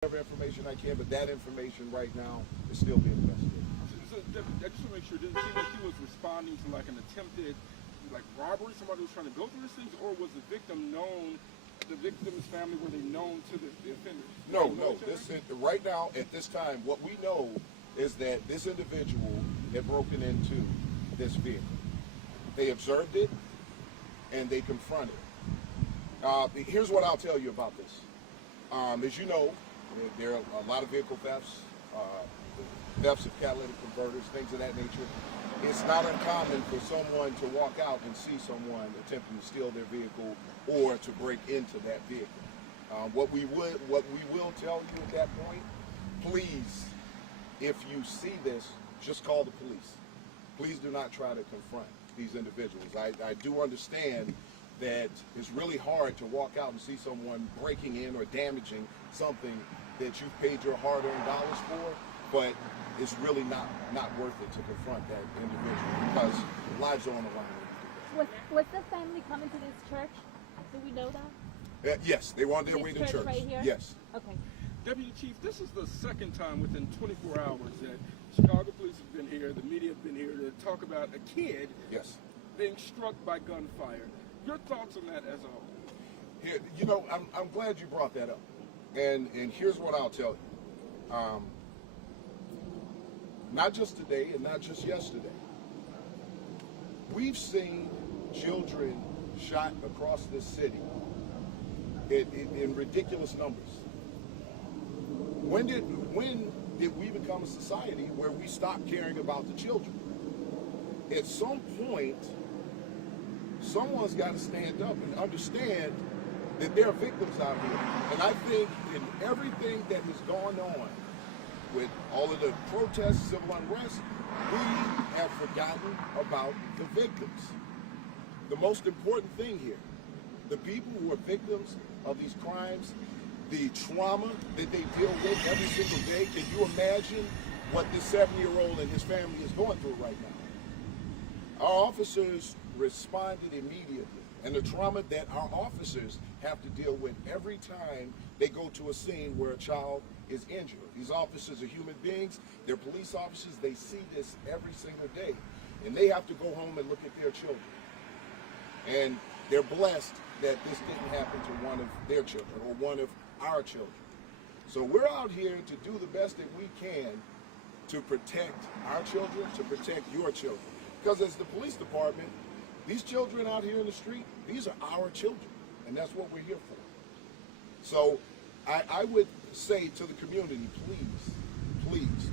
whatever information I can, but that information right now is still being investigated. So I just want to make sure, did it seem like he was responding to like an attempted robbery? Somebody was trying to go through these things, or was the victim known, the victim's family, were they known to the offenders? No. Right now, at this time, what we know is that this individual had broken into this vehicle. They observed it, and they confronted it. Here's what I'll tell you about this. As you know, there are a lot of vehicle thefts, thefts of catalytic converters, things of that nature. It's not uncommon for someone to walk out and see someone attempting to steal their vehicle or to break into that vehicle. What we will tell you at that point, please, if you see this, just call the police. Please do not try to confront these individuals. I do understand that it's really hard to walk out and see someone breaking in or damaging something that you've paid your hard-earned dollars for, but it's really not worth it to confront that individual because lives are on the line. Was the family coming to this church? Do we know that? Yes, they were on their way to church. Right here? Yes. Okay. Deputy Chief, this is the second time within 24 hours that Chicago police have been here, the media have been here to talk about a kid being struck by gunfire. Your thoughts on that as a whole? Here, you know, I'm glad you brought that up. And here's what I'll tell you. Not just today and not just yesterday. We've seen children shot across this city in ridiculous numbers. When did we become a society where we stopped caring about the children? At some point, someone's got to stand up and understand that there are victims out here. And I think in everything that has gone on with all of the protests, civil unrest, we have forgotten about the victims. The most important thing here, the people who are victims of these crimes, the trauma that they deal with every single day. Can you imagine what this 7-year-old and his family is going through right now? Our officers responded immediately, and the trauma that our officers have to deal with every time they go to a scene where a child is injured. These officers are human beings, they're police officers, they see this every single day, and they have to go home and look at their children. And they're blessed that this didn't happen to one of their children or one of our children. So we're out here to do the best that we can to protect our children, to protect your children. Because as the police department, these children out here in the street, these are our children, and that's what we're here for. So I would say to the community, please,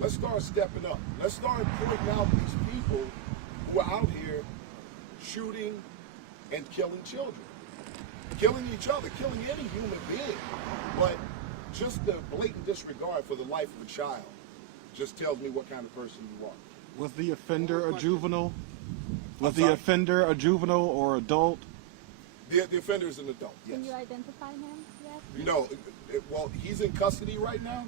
let's start stepping up. Let's start pointing out these people who are out here shooting and killing children. Killing each other, killing any human being. But just the blatant disregard for the life of a child just tells me what kind of person you are. Was the offender a juvenile? Was the offender a juvenile or adult? The offender is an adult, yes. Can you identify him yet? No, well, he's in custody right now,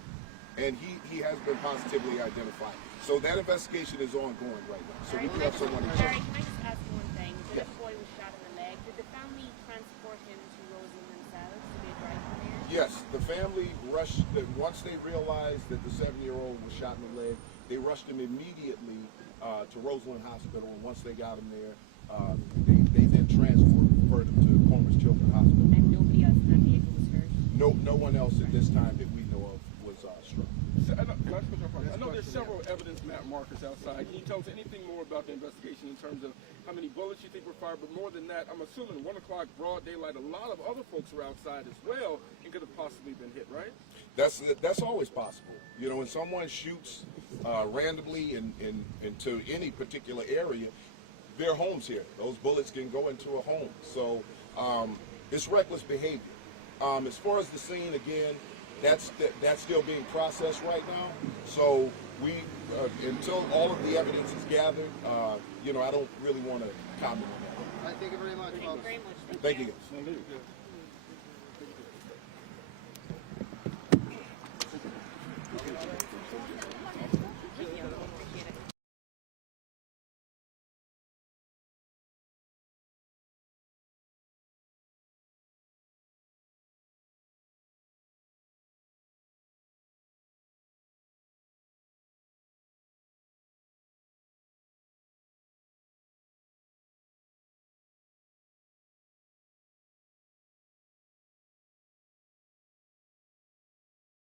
and he has been positively identified. So that investigation is ongoing right now. So we do have someone in Larry, can I just ask you one thing? Yes. This boy was shot in the leg. Did the family transport him to Roseland themselves to be a drive from there? Yes, the family rushed, once they realized that the 7-year-old was shot in the leg, they rushed him immediately to Roseland Hospital, and once they got him there, they then transferred him to Comer's Children's Hospital. And nobody else in that vehicle was hurt? No one else at this time that we know of was struck. So, I know there's several evidence map markers outside. Can you tell us anything more about the investigation in terms of how many bullets you think were fired? But more than that, I'm assuming 1 o'clock broad daylight, a lot of other folks were outside as well and could have possibly been hit, right? That's always possible. You know, when someone shoots randomly into any particular area, there are homes here. Those bullets can go into a home. So it's reckless behavior. As far as the scene, again, that's still being processed right now. So we, until all of the evidence is gathered, you know, I don't really want to comment on that. All right, thank you very much, folks. Thank you very much. Thank you.